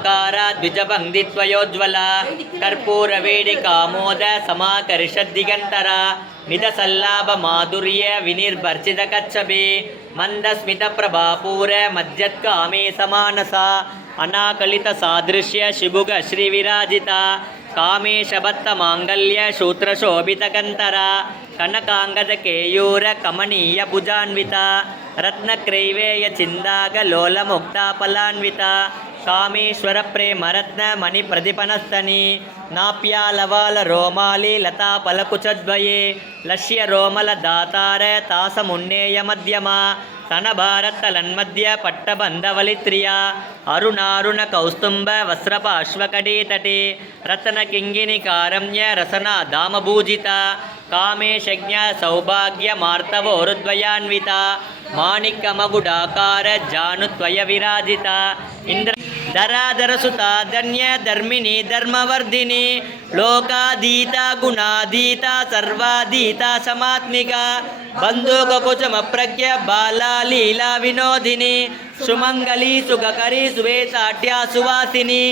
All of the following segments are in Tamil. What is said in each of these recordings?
आकार द्विजभङ्गित्वयोज्ज्वला कर्पूरवेडिकामोद समाकर्षद्दिगन्तरा निधसल्लाभमाधुर्य विनिर्भर्चितकच्छपि मन्दस्मितप्रभापूर मज्जत्कामे समानसा अनाकलितसादृश्य शिबुग श्रीविराजिता कामेशभत्तमाङ्गल्य सूत्रशोभितकन्तरा कनकाङ्गदकेयूर कमनीयभुजान्विता रत्नक्रैवेय चिन्दागलोलमुक्ताफलान्विता कामेश्वरप्रेमरत्न मणिप्रतिपनस्तनी नाप्यालवालरोमाली लताफलकुचद्वये लक्ष्यरोमलदातार तासमुन्नेयमध्यमा स्तनभारतलन्मध्य पट्टबन्धवलित्रिया अरुणारुणकौस्तुम्भ वस्त्रपार्श्वकटीतटे रत्नकिङ्गिनिकारम्य रसना धामभूजिता कामेशज्ञ सौभाग्यमार्तवोरुद्वयान्विता माणिक्यमगुडाकार जानुत्वय विराजिता इंद्र धराधरसुता धन्य धर्मिणी धर्मवर्धिनी लोकाधीता गुणाधीता सर्वाधीता समात्मिका बंधुककुचमप्रज्ञ बाला लीला विनोदिनी सुमंगली सुखकरी श्वेताट्या सुवासिनी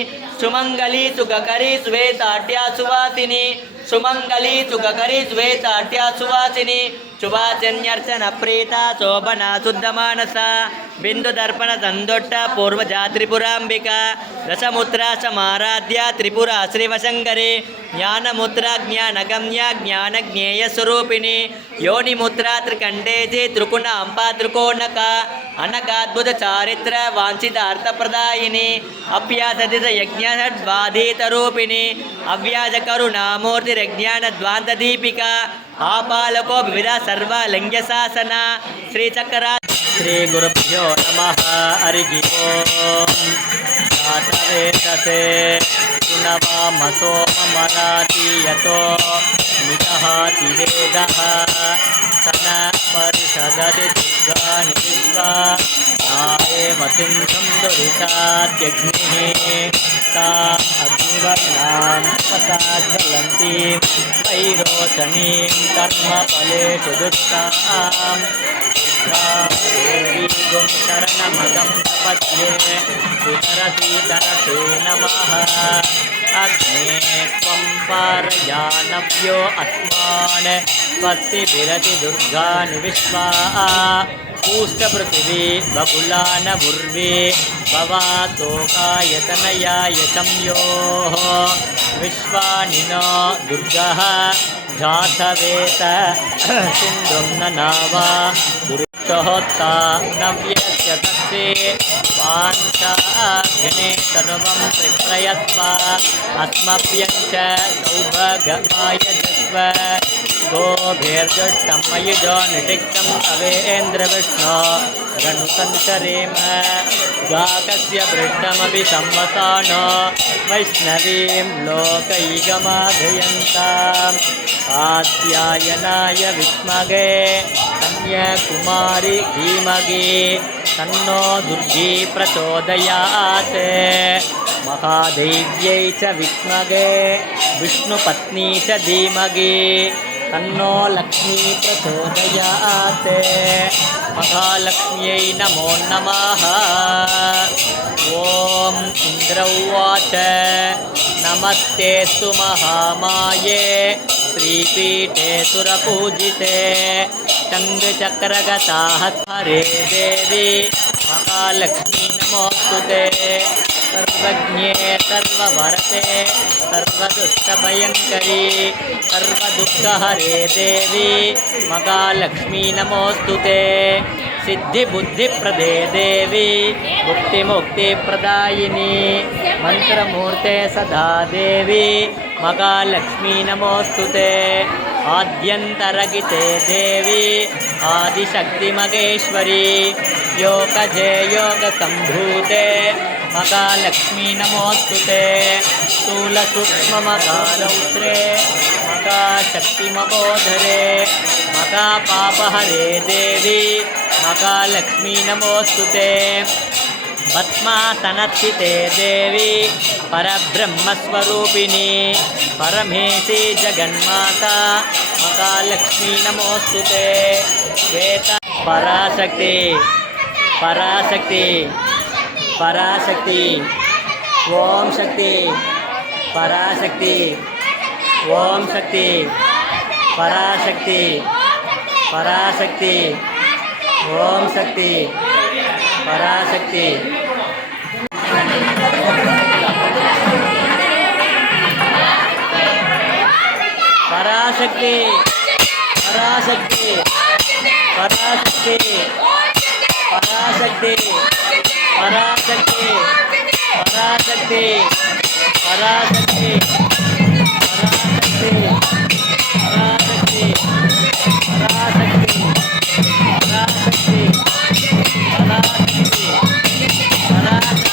सुमंगली सुखकरी श्वेताट्या सुवासिनी सुमंगली सुखकरी श्वेताट्या सुवासिनी शुभाचन्यर्चन प्रीता शोभना शुद्धमानसा बिंदुदर्पण संदोट्ट पूर्वजा त्रिपुरांबिका रसमुद्रा समाराध्या त्रिपुरा श्रीवशंकरी ज्ञानमुद्रा ज्ञानगम्या ज्ञानज्ञेयस्वरूपिणी योनिमुद्रा त्रिकंडेजी त्रिकुणांबा त्रिकोणका अनगाद्भुत चारित्र वांछितार्थप्रदायिनी अप्यासदित यज्ञद्वाधीतरूपिणी अव्याज करुणामूर्तिरज्ञानद्वान्तदीपिका आपालको विविध सर्वलिङ्गशासना श्रीचक्रा श्रीगुरुभ्यो नमः हरिः ओम् जातवेतसे सुनवामसो ममराति यतो निदहाति वेदः सन परिषदति दुर्गाणि विश्वा नायेमतिं दुरितात्यग्निः ताम् अग्निवर्णां प्रसाज्वलन्तीं वैरोचनीं कर्मफलेषु दुष्टाम् देवी गुं शरणमगं प्रपद्ये सुतरसीतरसे नमः अग्ने त्वं पारयानभ्यो अस्मान् स्वस्तिभिरति दुर्गाणि विश्वा पूष्टपृथिवी बकुलानभुर्वे भवातोकायतनयाय संयोः विश्वानिनो दुर्गः जातवेत सिन्धुं ननावा दुरितहोत्ता नव्यस्य तत्से पाञ्चाग्ने सर्वं त्रिप्रयस्व अस्मभ्यञ्च सौभगमायजस्व गोभिर्जुष्टं मयुजो निषिक्तं तवेन्द्रविष्णो गणुसञ्चरेम गाकस्य पृष्ठमपि संवसानो वैष्णवीं लोकैकमाधयन्ताम् कात्यायनाय विद्महे कन्याकुमारी धीमहि तन्नो दुर्गी प्रचोदयात् महादेव्यै च विद्महे विष्णुपत्नी च धीमहि तन्नो लक्ष्मी प्रचोदयात् महालक्ष्म्यै नमो नमः ॐ इन्द्र उवाच नमस्तेऽस्तु महामाये श्रीपीठे सुरपूजिते चन्द्रचक्रगताः हरे देवी महालक्ष्मी नमोऽस्तुते सर्वज्ञे सर्ववरते सर्वदुष्टभयङ्करी सर्वदुःखहरे देवी महालक्ष्मी नमोऽस्तुते सिद्धिबुद्धिप्रदे देवी मुक्तिमुक्तिप्रदायिनी मंत्रमूर्ते सदा देवी महालक्ष्मी नमोऽस्तुते आद्यन्तरगिते देवी आदिशक्तिमगेश्वरी योगजे योगसम्भूते महालक्ष्मी नमोऽस्तुते स्थूलसूक्ष्ममगारौत्रे महाशक्तिमबोधरे महापापहरे देवी महालक्ष्मी नमोऽस्तुते पद्मासनस्थिते देवी परब्रह्मस्वरूपिणी परमेशी जगन्माता महालक्ष्मी नमोऽस्तुते श्वेता पराशक्ति पराशक्ति पराशक्ति ஓம் சக்தி பராசக்தி ஓம் சக்தி பராசக்தி பராசக்தி ஓம் சக்தி பராசக்தி பராசக்தி பராசக்தி பராசக்தி பராசக்தி பராசக்தி பராசக்தி பராசக்தி பராசக்தி பராசக்தி பராசக்தி பராசக்தி பராசக்தி பராசக்தி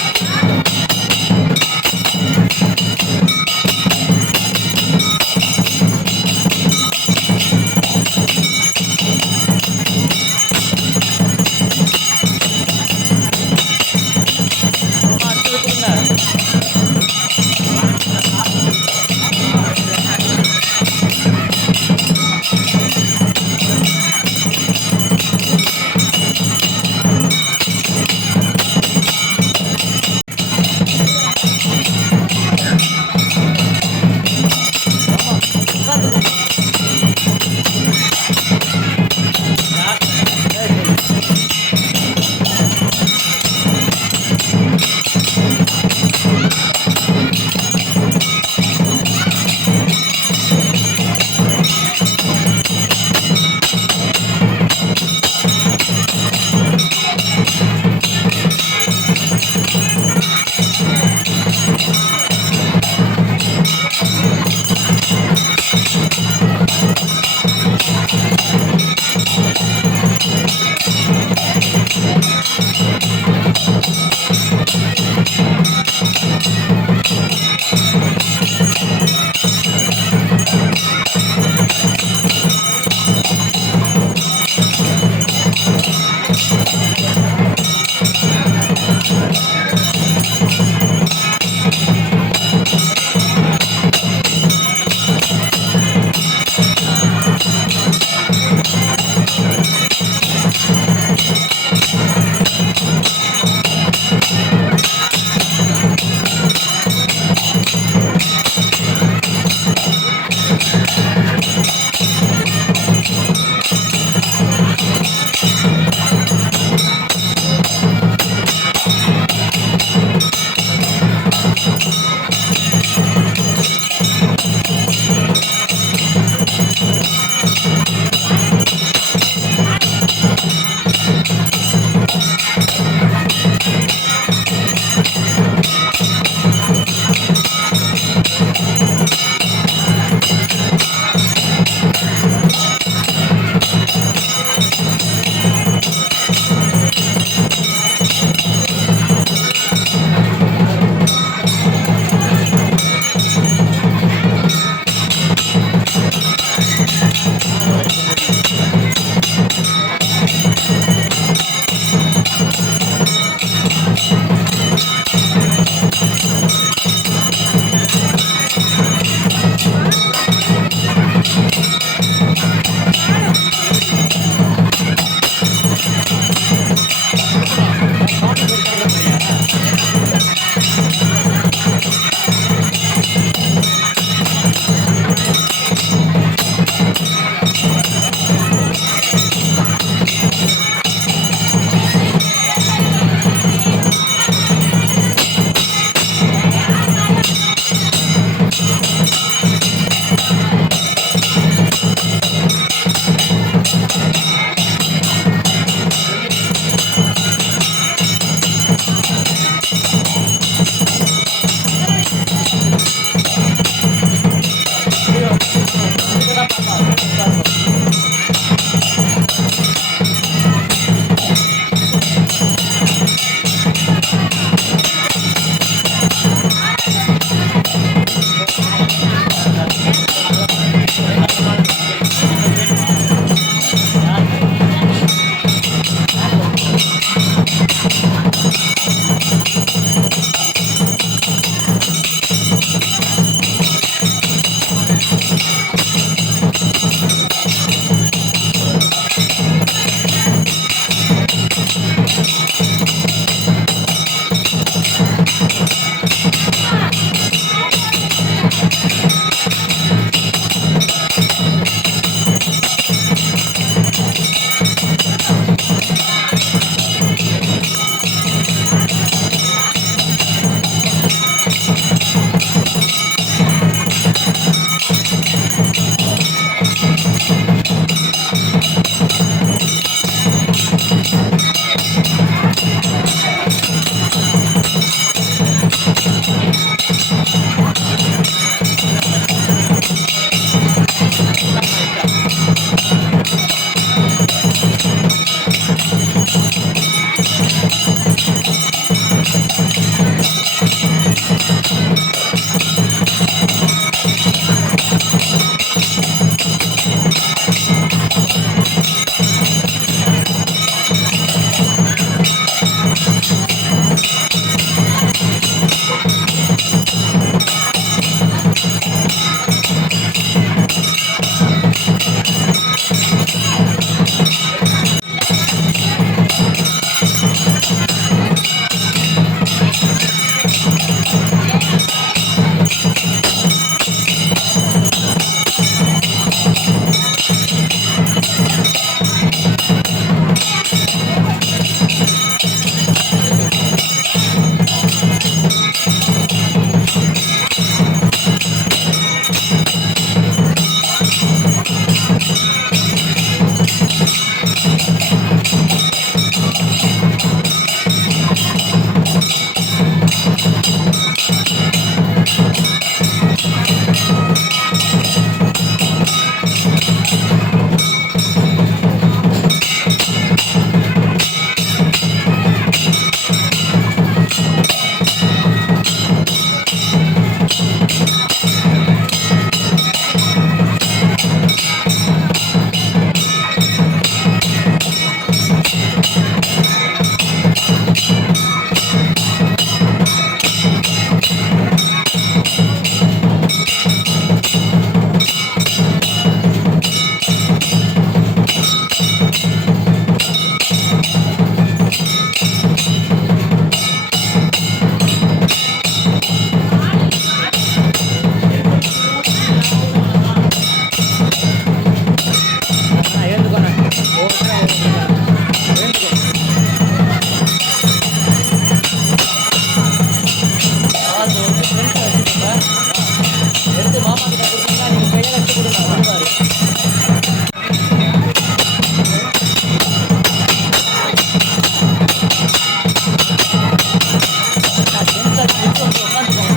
எடுத்து மாமா கிட்ட கொடுத்தீங்கன்னா நீங்கள் கையில் எடுத்து கொடுங்க வருவார்.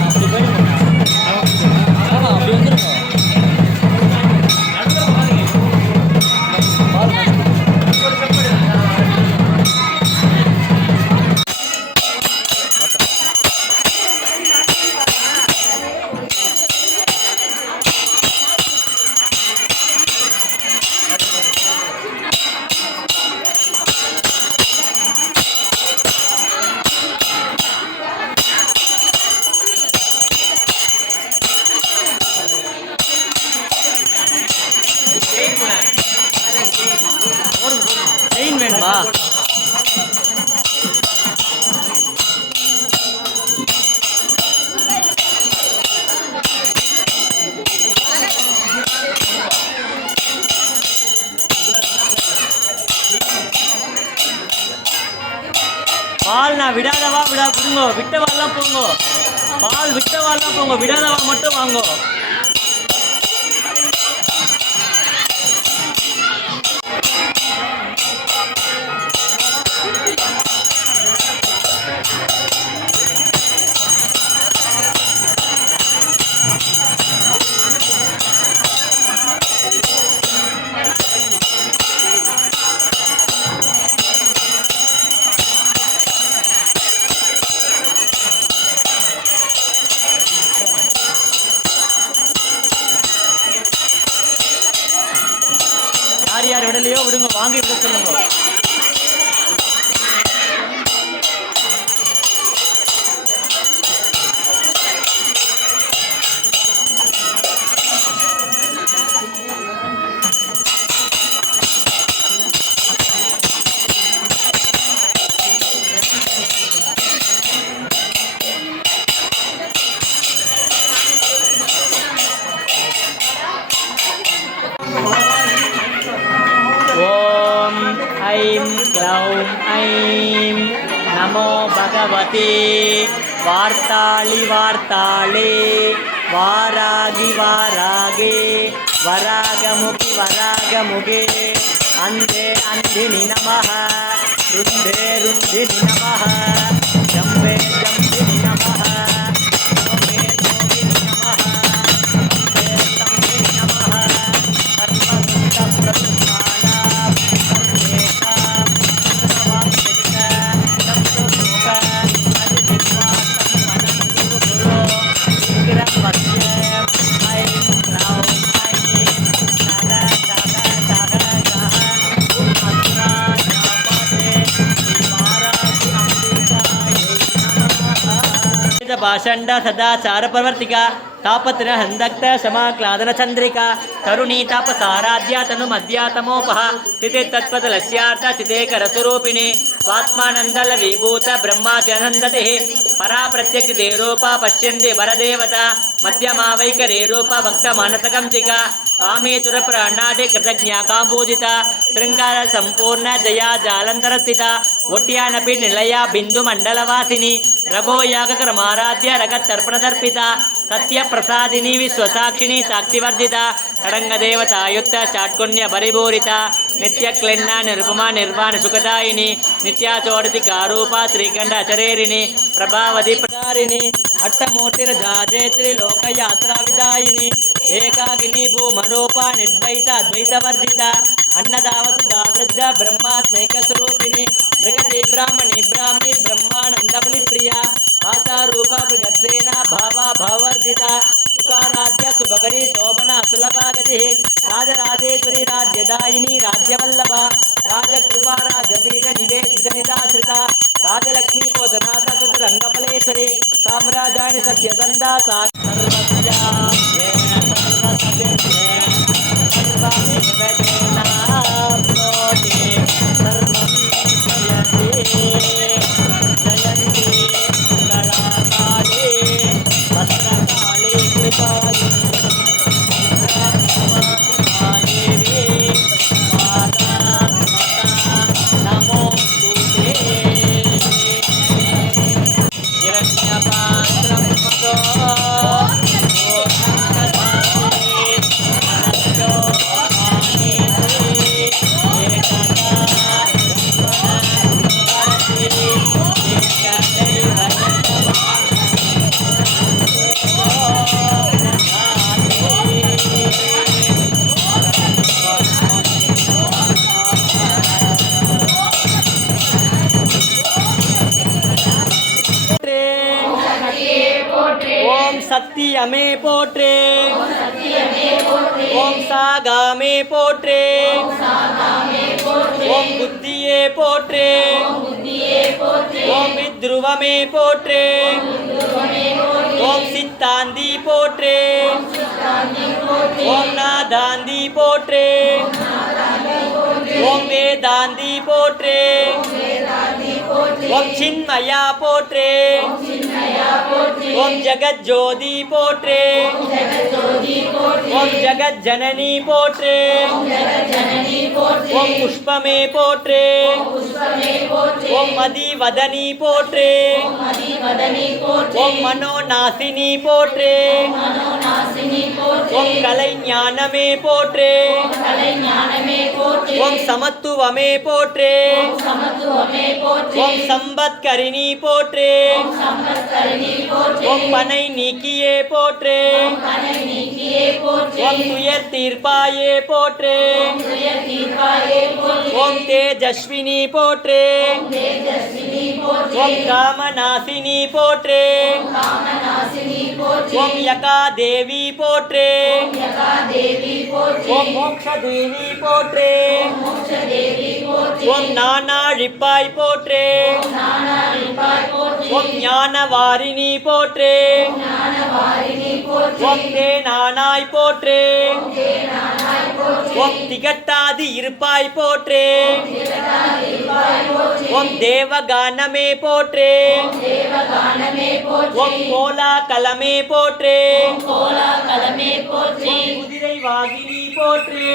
அப்படி போயிடுங்க. ஆமாம் அப்படி வந்துருங்க. செயின் வேணுமா? பால் நான் விடாதவா விடுங்கோ, விட்டவாலாம் போங்கோ. பால் விட்டவாலாம் போங்கோ, விடாதவா மட்டும் வாங்கோ. யார் யார் விடலையோ விடுங்க, வாங்கி விட சொல்லுங்க. ऐं क्लौं ऐं नमो भगवते वार्ताळि वार्ताळे वारागि वारागे वरागमुखि वरागमुखे अन्धे अन्धिनि नमः रुन्धे रुन्धिनि नमः जम्बे जम्बिनि नमः नोमे नोमिनि नमः स्तम्भे स्तम्भिनि नमः सर्वभूतप्रभुत्वानां भाषंड सदाचार प्रवर्तिका तापत्र हंदक्त समाक्लादन चंद्रिका तरुणी तापसाराध्या तनु मध्यातमोपह तिथे तत्पदलस्यार्थ चिते करस्वरूपिणी स्वात्मानंदल विभूत ब्रह्मात्यनंदते परा प्रत्यक्ष देरूपा पश्यन्ति वरदेवता मध्यमा वैकरे रूपा भक्त मानसकंसिका कामेतुर प्राणादि कृतज्ञा कांबूजिता श्रृंगार संपूर्ण जया जालंधर स्थिता ओट्यानपि निलया बिंदु मंडलवासिनी रघो यागकरमाराध्य रगतर्पणदर्पिता सत्य प्रसादिनी विश्वसाक्षिणी साक्षिवर्जिता षडंग देवतायुक्त चाट्कुण्य परिपूरिता नित्य क्लिन्ना निरुपमा निर्वाण सुखदायिनी नित्याचोडिका रूपा श्रीखंड अचरेरिणी प्रभावती प्रदारिणी अट्टमूर्तिर्जाजेत्री लोकयात्रा विदायिनी एकाकिनी भूमरूपा निर्द्वैता द्वैतवर्जिता अन्नदावसुधा वृद्ध ब्रह्मात्मैकस्वरूपिणी मृगती ब्राह्मणी ब्राह्मी ब्रह्मानंदबलिप्रिया माता रूपा मृगसेना भावा भावर्जिता सुखाराध्य सुभकरी शोभना सुलभागति राजराजेश्वरी राज्यदायिनी राज्यवल्लभा राजकृपा राजपीठ निवेशितनिदाश्रिता राजलक्ष्मी कोदनाथ चतुरंगफलेश्वरी साम्राज्यानि सत्यसंधा சத்தியமே போற்றே ஓம் சாகாமே போற்றே ஓம் புத்தியே போற்றே ஓம் வித்ருவமே போற்றே ஓம் சித்தாந்தி போற்றே ஓம் நாதாந்தி போற்றே ஓம் வேதாந்தி போற்றே ஓம் சின்மயா போற்றே ஓம் ஜகஜோதி போற்றே ஓம் ஜகஜனனி போற்றே ஓம் புஷ்பமே போற்றே ஓம் மதிவதனி போற்றே ஓம் மனோநாசினி போற்றே ஓம் கலை ஞானமே போற்றே ஓம் சமத்துவமே போற்றே ஓம் சம்பத்கரிணி போற்றே ஓம் பனை நீக்கியே போற்றே ஓம் துயர் தீர்ப்பாயே போற்றே ஓம் தேஜஸ்வினி போற்றே ஓம் காமநாசினி போற்றே ஓம் யகா தேவி போற்றே ஓம் மோக்ஷ தேவி போற்றே ஓம் நானாழிப்பாய் போற்றே ஓம் ஞானவாரிணி போற்றே ஓம் தேனானாய் போற்றே ஓம் திகட்டாது இருப்பாய் போற்றே ஓம் தேவகானமே போற்றே ஓம் கோலாகலமே போற்றே குதிரை வாகினி போற்றே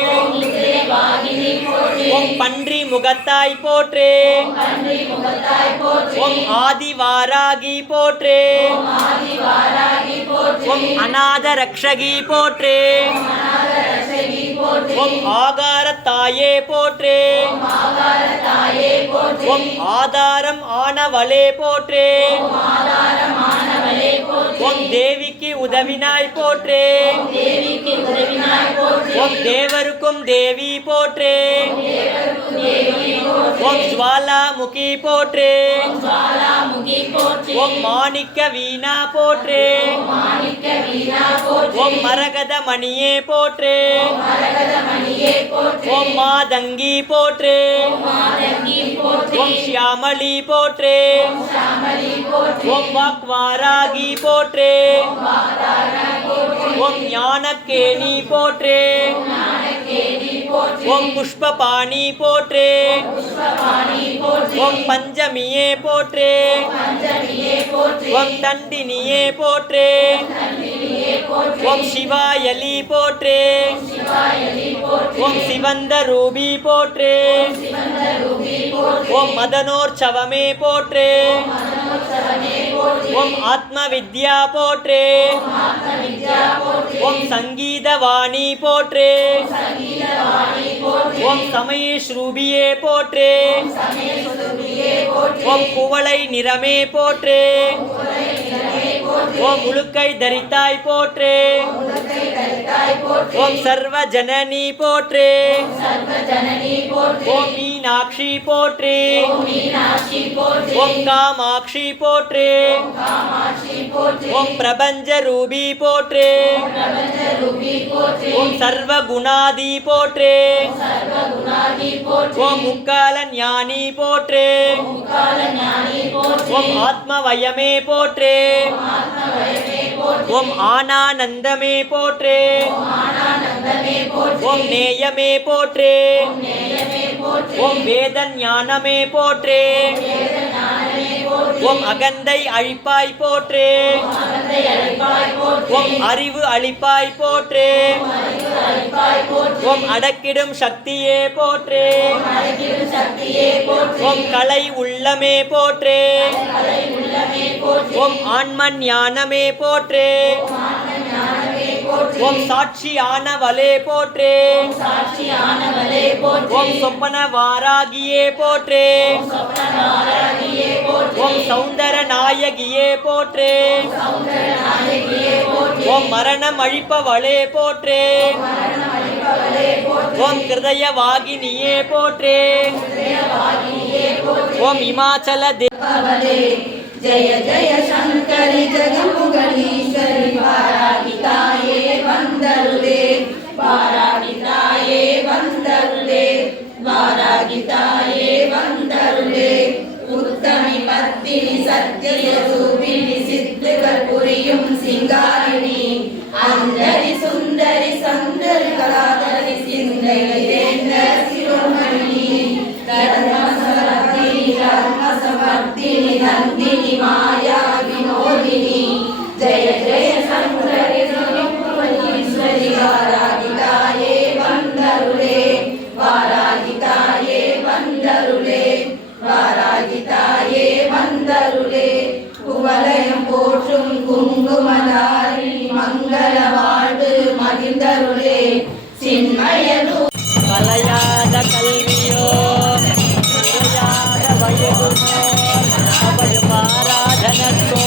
ஓம் பன்றி முகத்தாய் போற்றே ஓம் ஆதிவாராகி போற்றே ஓம் அநாத ரக்ஷகி போற்றே ஓம் ஆகாரத்தாயே போற்றே ஓம் ஆதாரம் ஆனவளே போற்றே ஓம் தேவிக்கு உதவினாய் போற்றே ஓம் தேவருக்கும் தேவி போற்றே ஓம் ஜுவாலாமுகி போற்றே ஓம் மாணிக்க வீணா போற்றே ஓம் மரகத மணியே போற்றே ஓம் மாதங்கி போற்றே ஓம் ஷியாமளி போற்றே ஓம் வாக்வாராகி போற்றே ஓம் ஞானக்கேணி போற்றே ஓம் புஷ்பபாணி போற்றே ஓம் பஞ்சமியே போற்றே ஓம் தண்டினியே போற்றே ஓம் சிவாயலி போற்றே ஓம் சிவந்த ரூபி போற்றே ஓம் மதனோற்சவமே போற்றே ஓம் ஆத்ம வித்யா போற்றே ஓம் சங்கீதவாணி போற்றே ஓம் சமயஸ்ரூபியே போற்றே ஓம் குவளை நிறமே போற்றே ஓம் உளுக்கை தரித்தாய் போற்றே ஓம் சர்வ ஜனனி போற்றே ஓம் மீனாட்சி போற்றே ஓம் காமாட்சி போற்றே ஓம் பிரபஞ்ச ரூபி போற்றே ஓம் சர்வ குணாதி போற்றே ஓம் முக்கால ஞானி போற்றே ஓம் ஆத்மவயமே போற்றே ஓம் ஆனானந்தமே போற்றே ஓம் நேயமே போற்றே ஓம் வேத ஞானமே போற்றே ஓம் அகந்தை அழிப்பாய் போற்றே ஓம் அறிவு அழிப்பாய் போற்றே ஓம் அடக்கிடும் சக்தியே போற்றே ஓம் கலை உள்ளமே போற்றே ஓம் ஆன்ம ஞானமே போற்றே ஓம் சாட்சியானவளே போற்றே ஓம் சொப்பன வாராகியே போற்றே ஓம் சௌந்தர நாயகியே போற்றே ஓம் மரணம் அழிப்பவளே போற்றே ஓம் கிருதய வாகினியே போற்றே ஓம் இமாச்சல जय जय शंकरी जगमुगलीश्वरी सिंगारिणी अंजलि सुंदरी संदरी कलाधरी सिंधैलेन्द्र शिरोमणि धर्मसमर्थिनि नंदिनी माया विनोदिनी जय जय संतरि भुवनेश्वरी वारागिताये वंदरुले वारागिताये वंदरुले वारागिताये वंदरुले குவலயம் போற்றும் குங்குமதாரி மங்கள வாழ்வு மகிழ்ந்தருளே சின்மயனு கலையாத கல்வியோ குறையாத வயதுமோ அவள் ஆராதனத்தோ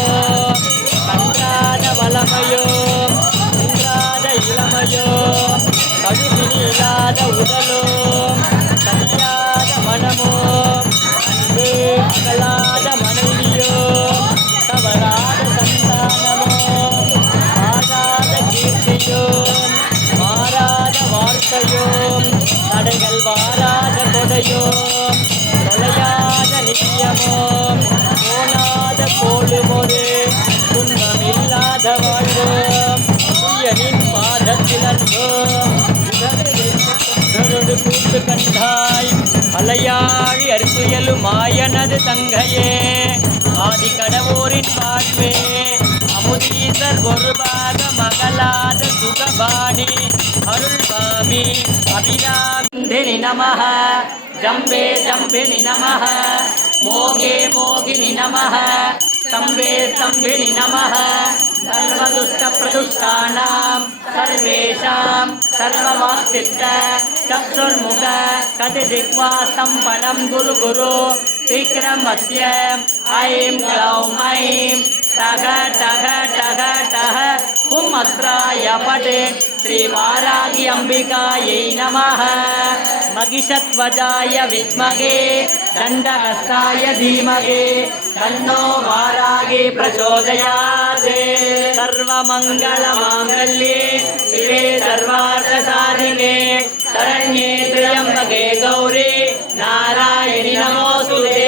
கன்றாத வளமையோ குன்றாத இளமையோ கழுவினி இல்லாத உடலோ கனியாத மனமோ அன்பு அகலாத மனைவியோ தவறாத சந்தானமோ ஆகாத கீர்த்தியோ மாறாத வார்த்தையோ தடைகள் வாராத கொடையோ தொலையாத நித்தியமோ போனாத கோடுமொரு துன்பமில்லாத வாழ்வோ துயனின் பாதத்தில் அன்போ கூட்டு கண்டாய் அலையாழி அற்புயலு மாயனது தங்கையே ஆதி கடவோரின் வாழ்வே அமுதீசர் ஒரு பாக மகளாத சுகபாணி அருள்பாமி அபிராமிந்தினி நமः ஜம்பே ஜம்பினி நமः மோகே மோகினி நமः ஸ்தம்பே ஸ்தம்பினி நமः सर्वदुष्टप्रदुष्टानां सर्वेषां सर्ववाक्सिद्ध चक्षुर्मुख कटिजिह्वास्तं पदं गुरु गुरु शीघ्रम् अस्य ऐं ग्लौं ऐं टग टग टग टः हुम् अस्त्राय पटे श्रीवारागी अम्बिकायै नमः महिषध्वजाय विद्महे दण्डहस्ताय धीमहि तन्नो वारागी प्रचोदयात् सर्वमङ्गलमाङ्गल्ये शिवे सर्वार्थसाधिके शरण्ये त्र्यम्बके गौरी नारायणि नमोऽस्तुते।